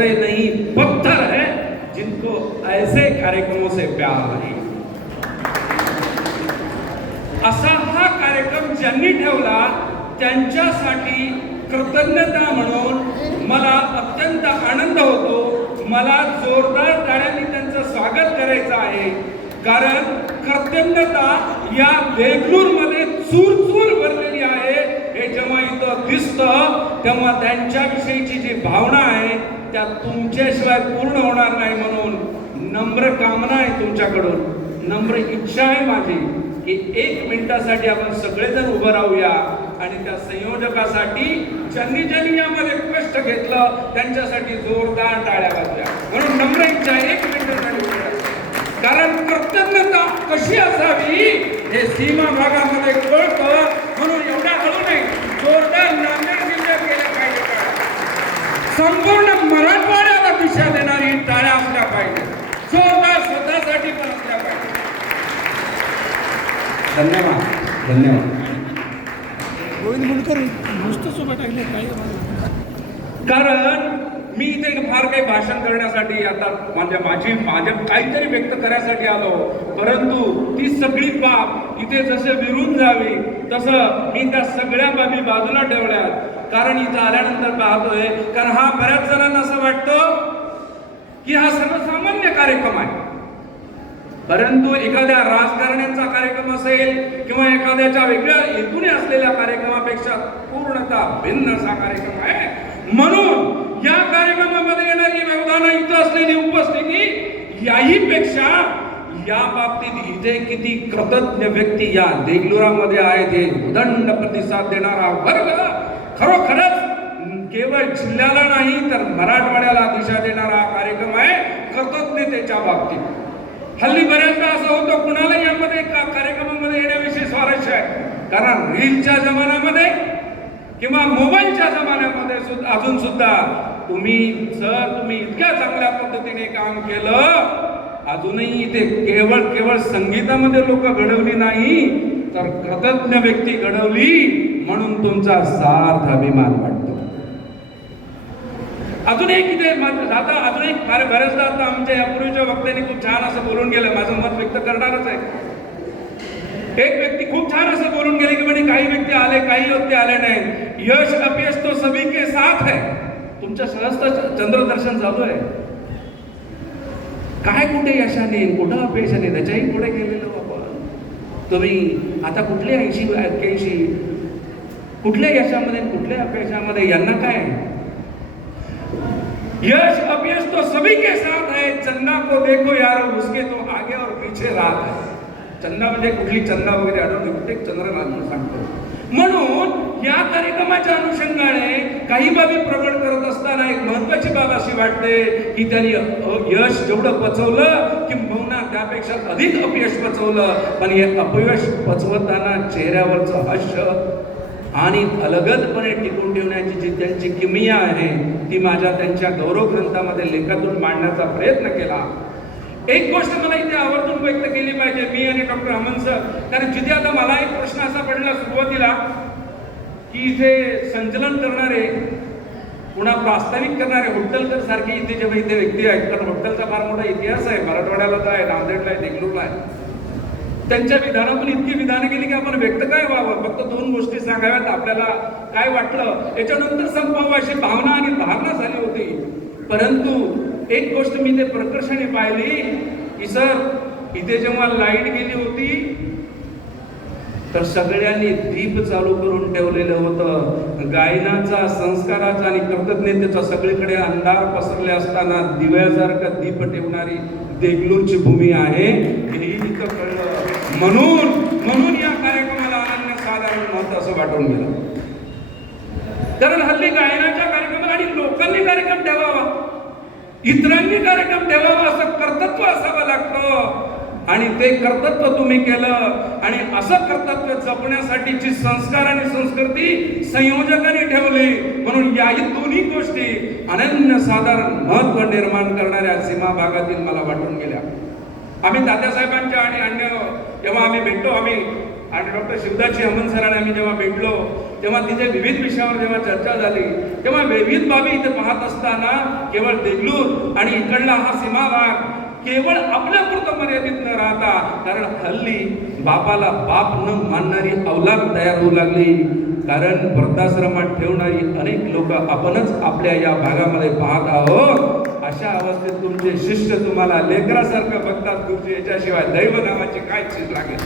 हृदय नहीं पत्थर है जिनको ऐसे कार्यक्रमों से प्यार नहीं. असा हा कार्यक्रम ज्यांनी ठेवला त्यांच्यासाठी कृतज्ञता म्हणून मला अत्यंत आनंद होतो. मला जोरदार टाळ्यांनी त्यांचं स्वागत करायचं आहे, कारण कृतज्ञता या देगलूरमध्ये चूर भरलेली आहे. हे जेव्हा इथं दिसतं तेव्हा त्यांच्याविषयीची जी भावना आहे त्या तुमच्याशिवाय पूर्ण होणार नाही. म्हणून नम्र कामना आहे तुमच्याकडून, नम्र इच्छा आहे माझी की 1 मिनिटासाठी आपण सगळेजण उभं राहूया आणि त्या संयोजकासाठी ज्यांनी यामध्ये कष्ट घेतलं त्यांच्यासाठी जोरदार टाळ्या वाजवा. म्हणून नम्र इच्छा 1 मिनिटासाठी उभं राहा. कारण कृतज्ञता कशी असावी हे सीमा भागामध्ये कळतं. म्हणून एवढ्या हळू नाही, जोरदार नांदेड जिल्ह्यात गेल्या पाहिजे टाळ्या. संपूर्ण मराठवाड्याला दिशा देणारी टाळ्या असल्या पाहिजे, जोरदार स्वतःसाठी पण असल्या पाहिजे. धन्यवाद धन्यवाद. गोविंद मुंडकर नुसतं उभं टाकले काय. कारण मी इथे फार काही भाषण करण्यासाठी आता माझी काहीतरी व्यक्त करण्यासाठी आलो, परंतु ती सगळी बाब इथे जसे विरून जावी तसं मी त्या सगळ्या बाबी बाजूला ठेवल्यात. कारण इथं आल्यानंतर पाहतोय, कारण हा बऱ्याच जणांना असं वाटतं की हा सर्वसामान्य कार्यक्रम आहे, परंतु एखाद्या राजकारण्यांचा कार्यक्रम असेल किंवा एखाद्याच्या वेगळ्या हेतूने असलेल्या कार्यक्रमापेक्षा पूर्णतः भिन्न असा कार्यक्रम आहे. म्हणून या कार्यक्रमामध्ये येणारी व्यवधान, इथं असलेली उपस्थिती, याही पेक्षा या बाबतीत इथे किती कृतज्ञ व्यक्ती या देगलुरामध्ये आहेत. हे उदंड प्रतिसाद देणारा वर्ग खरोखरच केवळ जिल्ह्याला नाही तर मराठवाड्याला दिशा देणारा कार्यक्रम आहे कृतज्ञतेच्या बाबतीत. हल्ली बऱ्याचदा असं होतं कुणाला यामध्ये कार्यक्रमामध्ये येण्याविषयी स्वारस्य आहे, कारण रीलच्या जमान्यामध्ये किंवा मोबाईलच्या जमान्यामध्ये अजून सुद्धा तुम्ही इतक्या चांगल्या पद्धतीने काम केलं, अजूनही इथे केवळ संगीतामध्ये लोक घडवली नाही तर कृतज्ञ व्यक्ती घडवली म्हणून तुमचा सार्थ अभिमान वाटतो. अजून एक इथे अजून एक बऱ्याचदा आता आमच्या यापूर्वीच्या वक्त्यांनी खूप छान असं बोलून गेलं, माझं मत व्यक्त करणारच आहे. एक व्यक्ती खूप छान असं बोलून गेले की म्हणजे काही व्यक्ती आले, काही व्यक्ती आले नाही. यश अपयश तो सभी के साथ है. तुमच्या सहस्त्र चंद्रदर्शन चालू आहे. काय कुठे यशाने कुठं अपयशाने त्याच्याही पुढे गेलेलो बाबा. तुम्ही आता कुठल्या 80-81 कुठल्या यशामध्ये कुठल्या अपयशामध्ये यांना काय. यश अपयश तो सभी के साथ है. चंदा को देखो यारो उसके तो आगे और पीछे रात है. चंदा म्हणजे कुठली चंदा वगैरे आढळून प्रत्येक चंद्रनाथ सांगतो. म्हणून या कार्यक्रमाच्या अनुषंगाने काही बाबी प्रकट करत असताना एक महत्वाची बाब अशी वाटते की त्यांनी यश जेवढं पचवलं किंबहुना त्यापेक्षा अधिक अपयश पचवलं, पण हे अपयश पचवताना चेहऱ्यावरचं हास्य आणि अलगदपणे टिकून ठेवण्याची जी त्यांची किमया आहे ती माझ्या त्यांच्या गौरव ग्रंथामध्ये लेखातून मांडण्याचा प्रयत्न केला. एक गोष्ट मला इथे आवर्जून व्यक्त केली पाहिजे, मी आणि डॉक्टर अमन सर, कारण जिथे आता मला एक प्रश्न असा पडला सुरुवातीला की इथे संचलन करणारे पुन्हा प्रास्ताविक करणारे होट्टलकर सारखे इथे जेव्हा इथे व्यक्ती आहेत, कारण होट्टलचा फार मोठा इतिहास आहे, मराठवाड्याला तर आहे, नांदेडला आहे, देगलूरला आहे. त्यांच्या विधानातून इतकी विधानं केली की आपण व्यक्त काय व्हावं, फक्त 2 गोष्टी सांगाव्यात, आपल्याला काय वाटलं याच्यानंतर संपवावं अशी भावना आणि धारणा झाली होती. परंतु एक गोष्ट मी ते प्रकर्षाने पाहिली की सर इथे जेव्हा लाईट गेली होती तर सगळ्यांनी दीप चालू करून ठेवलेलं होतं. गायनाचा, संस्काराचा आणि कृतज्ञतेचा सगळीकडे अंधार पसरले असताना दिव्यासारखं दीप ठेवणारी देगलूरची भूमी आहे हेही इथं कळलं. म्हणून या कार्यक्रमाला अनन्यसाधारण महत्त्व असं वाटून गेलं. कारण हल्ली गायनाच्या कार्यक्रमात आणि लोकांनी कार्यक्रम ठेवावा, इतरांनी कार्यक्रम ठेवावा असं कर्तृत्व असावं लागतं. आणि ते कर्तव्य तुम्ही केलं आणि असं कर्तव्य जपण्यासाठीची संस्कार आणि संस्कृती संयोजकांनी ठेवली. म्हणून याही दोन्ही गोष्टी अनन्यसाधारण महत्त्व निर्माण करणाऱ्या सीमा भागातील मला वाटून गेल्या. आम्ही तात्यासाहेबांच्या आणि अन्य जेव्हा आम्ही भेटलो, आम्ही आणि डॉक्टर शिवदासजी अमन सरांनी आम्ही जेव्हा भेटलो तेव्हा तिथे विविध विषयावर जेव्हा चर्चा झाली तेव्हा विविध बाबी इथे पाहत असताना केवळ देगलूर आणि इकडला हा सीमा भाग केवळ आपल्यापुरतं मर्यादित न राहता, कारण हल्ली बापाला बाप न मानणारी अवलाद तयार होऊ लागली. कारण वृद्धाश्रमात ठेवणारी अनेक लोक आपणच आपल्या या भागामध्ये पाहत आहोत. अशा अवस्थेत तुमचे शिष्य तुम्हाला लेकरासारखं बघतात गुरुजी, याच्याशिवाय दैव नावाची काय चीज लागेल.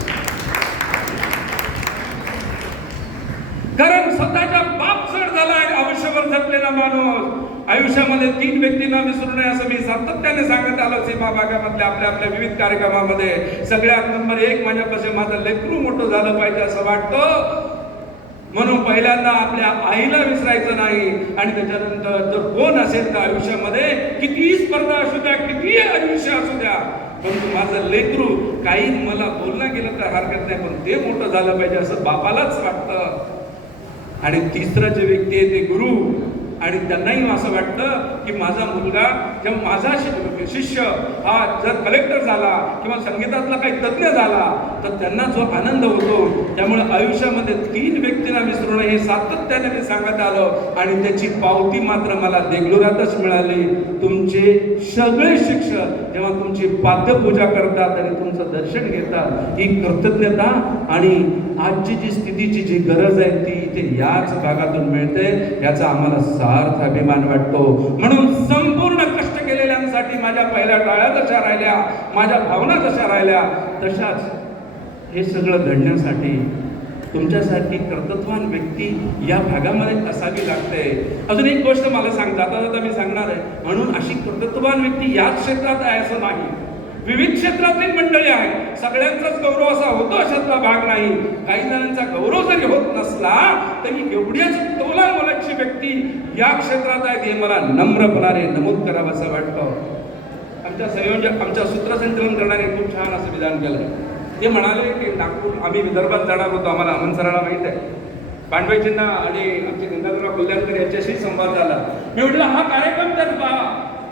कारण स्वतःचा बाप जड झाला आहे आयुष्यभर जगलेला माणूस. आयुष्यामध्ये 3 व्यक्तींना विसरू नये असं मी सातत्याने सांगत आलो सीमा भागामधल्या आपल्या आपल्या विविध कार्यक्रमामध्ये. सगळ्यात नंबर 1 माझ्यापासून माझं लेकरू मोठं झालं पाहिजे असं वाटतं. म्हणून पहिल्यांदा आपल्या आईला विसरायचं नाही. आणि त्याच्यानंतर जर कोण असेल तर आयुष्यामध्ये कितीही स्पर्धा असू द्या, कितीही आयुष्य असू द्या, परंतु माझं लेकरू काही मला बोलणं गेलं तर हरकत नाही, पण ते मोठं झालं पाहिजे असं बापालाच वाटतं. आणि तिसरं जे व्यक्ती आहे ते गुरु. आणि त्यांनाही असं वाटतं की माझा मुलगा जेव्हा माझा शिष्य हा जर कलेक्टर झाला किंवा संगीतातला काही तज्ञ झाला तर त्यांना जो आनंद होतो. त्यामुळे आयुष्यामध्ये 3 व्यक्तींना विसरू नये हे सातत्याने मी सांगत आलो. आणि त्याची पावती मात्र मला देगलुरातच मिळाली. तुमचे सगळे शिक्षक जेव्हा तुमची पाद्यपूजा करतात आणि तुमचं दर्शन घेतात, ही कृतज्ञता आणि आजची जी स्थितीची जी गरज आहे ती इथे याच भागातून मिळते, याचा आम्हाला सार्थ अभिमान वाटतो. म्हणून संपूर्ण कष्ट केलेल्यांसाठी माझ्या पहिल्या टाळ्या जशा राहिल्या, माझ्या भावना जशा राहिल्या, तशाच हे सगळं घडण्यासाठी तुमच्यासारखी कर्तृत्ववान व्यक्ती या भागामध्ये असावी लागते. अजून एक गोष्ट मला जाता जाता मी सांगणार आहे. म्हणून अशी कर्तृत्ववान व्यक्ती याच क्षेत्रात आहे असं नाही, विविध क्षेत्रातील मंडळी आहे. सगळ्यांचाच गौरव असा होतो अशातला भाग नाही. काही जणांचा गौरव जरी होत नसला तरी एवढीच तोला मोलाची व्यक्ती या क्षेत्रात आहे हे मला नम्रपणाने नमूद करावं असं वाटतं. आमच्या संयोजक, आमच्या सूत्रसंचलन करणारे खूप छान असं विधान केलं. ते म्हणाले की नागपूर आम्ही विदर्भात जाणार होतो, आम्हाला अमन सराला माहीत आहे. पांडवेजींना आणि आमचे गंगाधरराव कल्याणकर यांच्याशी संवाद झाला. मी म्हटलं हा कार्यक्रम तर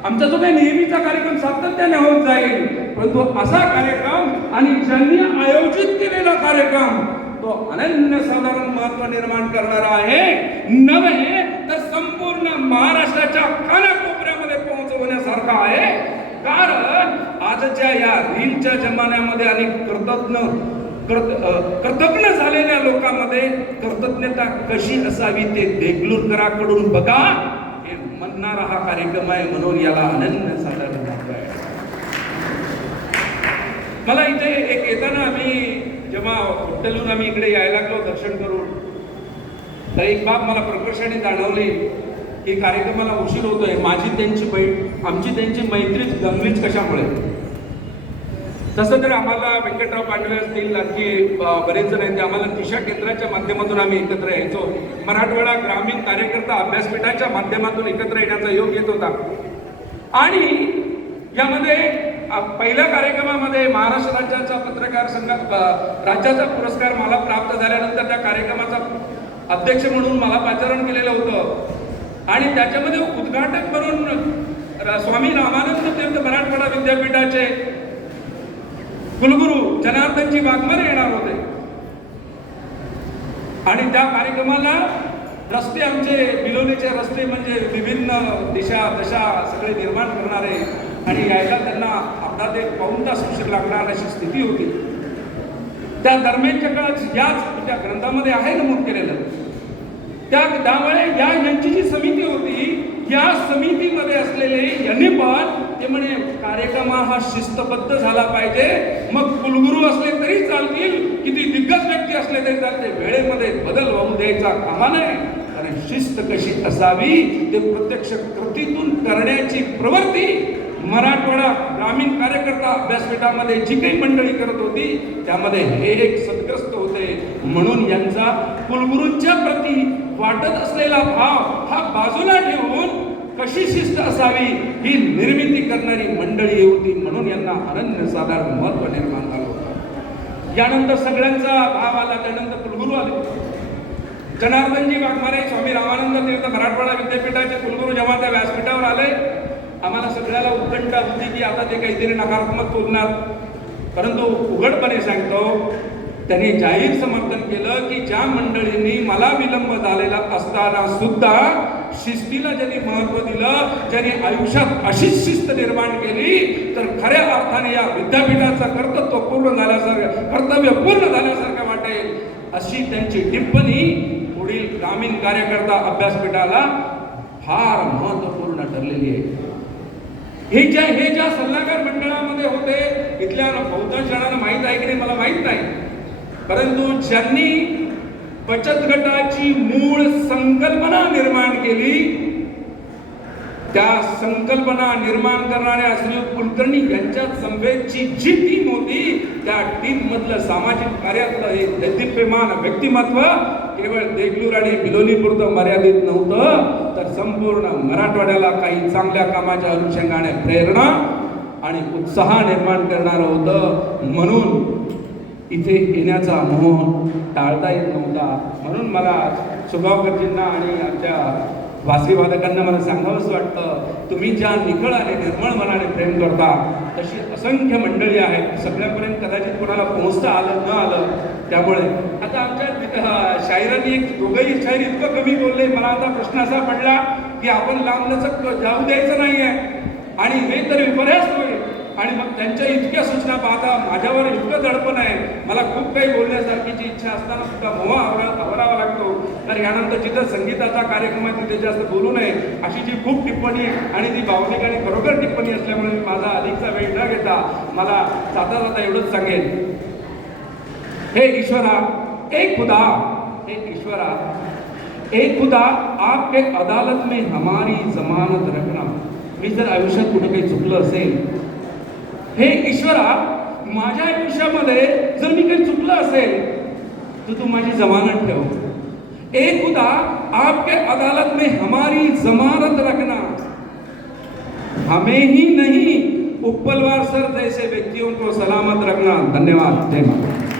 आमचा जो काही नेहमीचा कार्यक्रम सातत्याने होत जाईल, परंतु असा कार्यक्रम आणि ज्यांनी आयोजित केलेला कार्यक्रम तो अनन्यसाधारण महत्व निर्माण करणारा आहे. नव्हे तर संपूर्ण महाराष्ट्राच्या कानाकोपऱ्यामध्ये पोहोचवण्यासारखा आहे. कारण आजच्या या रीलच्या जमान्यामध्ये आणि कृतज्ञ झालेल्या लोकांमध्ये कृतज्ञता कशी असावी ते देगलूरकरांकडून बघा हे म्हणणारा हा कार्यक्रम आहे. म्हणून याला अनन्यसाधारण महत्व आहे. मला इथे एक येताना आम्ही जेव्हा हॉटेलहून आम्ही इकडे यायला लागलो दर्शन करून, तर एक बाब मला प्रकर्षाने जाणवली की कार्यक्रमाला उशीर होतोय. आमची त्यांची मैत्रीच गमलीच कशामुळे. तसं तर आम्हाला व्यंकटराव पांडवे असतील, आणखी बरेच जण आहेत, आम्हाला दिशा केंद्राच्या माध्यमातून आम्ही एकत्र यायचो. मराठवाडा ग्रामीण कार्यकर्ता अभ्यासपीठाच्या माध्यमातून एकत्र येण्याचा योग येत होता. आणि यामध्ये पहिल्या कार्यक्रमामध्ये महाराष्ट्र राज्याचा पत्रकार संघ राज्याचा पुरस्कार मला प्राप्त झाल्यानंतर त्या कार्यक्रमाचा अध्यक्ष म्हणून मला पाचारण केलेलं होतं. आणि त्याच्यामध्ये उद्घाटक म्हणून स्वामी रामानंद तीर्थ मराठवाडा विद्यापीठाचे कुलगुरू जनार्दनजी वाघमारे येणार होते. आणि त्या कार्यक्रमाला रस्ते आमचे बिलोलीचे रस्ते म्हणजे विभिन्न दिशा दशा सगळे निर्माण करणारे आणि यायला त्यांना अर्धा ते पाऊण तास उशीर लागणार अशी स्थिती होती. त्या दरम्यानच्या काळात याच त्या ग्रंथामध्ये आहे नमूद केलेलं. त्यामुळे यांची जी समिती होती या समितीमध्ये असलेले यांनी पण ते म्हणे कार्यक्रम हा शिस्तबद्ध झाला पाहिजे. मग कुलगुरू असले तरी चालतील, किती दिग्गज व्यक्ती असले तरी चालते, वेळेमध्ये बदल होऊ द्यायचा कामा नये. आणि शिस्त कशी असावी ते प्रत्यक्ष कृतीतून करण्याची प्रवृत्ती मराठवाडा ग्रामीण कार्यकर्ता अभ्यासपीठामध्ये जी काही मंडळी करत होती त्यामध्ये हे एक सद्ग्रस्त होते. म्हणून यांचा कुलगुरूंच्या प्रती वाटत असलेला भाव हा बाजूला ठेवून कशी शिस्त असावी ही निर्मिती करणारी मंडळी होती. म्हणून यांना अनन्यसाधारण महत्व निर्माण झालं होतं. यानंतर सगळ्यांचा भाव आला. त्यानंतर कुलगुरू आले. जनार्दनजी वाघमारे स्वामी रामानंद तीर्थ मराठवाडा विद्यापीठाचे कुलगुरू जेव्हा त्या व्यासपीठावर आले, आम्हाला सगळ्याला उत्कंठा होती की आता ते काहीतरी नकारात्मक बोलणार. परंतु उघडपणे सांगतो त्यांनी जाहीर समर्थन केलं की ज्या मंडळींनी मला विलंब झालेला असताना सुद्धा शिस्तीला ज्यांनी महत्व दिलं, ज्यांनी आयुष्यात अशीच शिस्त निर्माण केली, तर खऱ्या अर्थाने या विद्यापीठाचं कर्तव्य पूर्ण झाल्यासारखं वाटेल अशी त्यांची टिप्पणी पुढील ग्रामीण कार्यकर्ता अभ्यासपीठाला फार महत्वपूर्ण ठरलेली आहे. हे ज्या सल्लागार मंडळामध्ये होते, इथल्या बहुतांश जणांना माहीत आहे की नाही मला माहीत नाही, परंतु ज्यांनी बचत गटाची मूळ संकल्पना निर्माण केली, त्या संकल्पना निर्माण करणाऱ्या श्रीयुत कुलकर्णी यांच्या समवेतची जी टीम होती, त्या टीम मधलं सामाजिक कार्यातलं हे दैदिप्यमान व्यक्तिमत्व केवळ देगलूर आणि बिलोली पुरतं मर्यादित नव्हतं, तर संपूर्ण मराठवाड्याला काही चांगल्या कामाच्या अनुषंगाने प्रेरणा आणि उत्साह निर्माण करणारं होतं. म्हणून इथे येण्याचा मोह टाळता येत नव्हता. म्हणून मला सुगावकरजींना आणि आमच्या वाद्यवादकांना मला सांगावंसं वाटतं, तुम्ही ज्या निखळ आणि निर्मळ मनाने प्रेम करता तशी असंख्य मंडळी आहेत. सगळ्यापर्यंत कदाचित कोणाला पोहोचता आलं न आलं. त्यामुळे आता आमच्या शाहिरांनी दोघंही शाहीर इतकं कमी बोलले, मला आता प्रश्न असा पडला की आपण लांबलचक जाऊ द्यायचं नाही आहे आणि हे तर विपर्यास होईल. आणि मग त्यांच्या इतक्या सूचना पाहता माझ्यावर इतकं दडपण आहे, मला खूप काही बोलण्यासारखीची इच्छा असताना सुद्धा मोह आवरावा लागतो. तर यानंतर जिथं संगीताचा कार्यक्रम आहे तिथे जास्त बोलू नये अशी जी खूप टिप्पणी आणि ती भावनिक आणि खरोखर टिप्पणी असल्यामुळे मी माझा अधिकचा वेळ न घेता मला जाता जाता एवढंच सांगेन, हे ईश्वरा, एक खुदा, एक ईश्वरा, एक खुदा, आपके अदालत में हमारी जमानत रखना. मी जर आयुष्यात कुठे काही चुकलं असेल, हे ईश्वरा, माझ्या आयुष्यामध्ये जर मी काही चुकलं असेल तर तू माझी जमानत ठेव. ए खुदा, आपके अदालत में हमारी जमानत रखना. हमें ही नहीं, उपलवार सर जैसे व्यक्तियों को सलामत रखना. धन्यवाद. जय माता.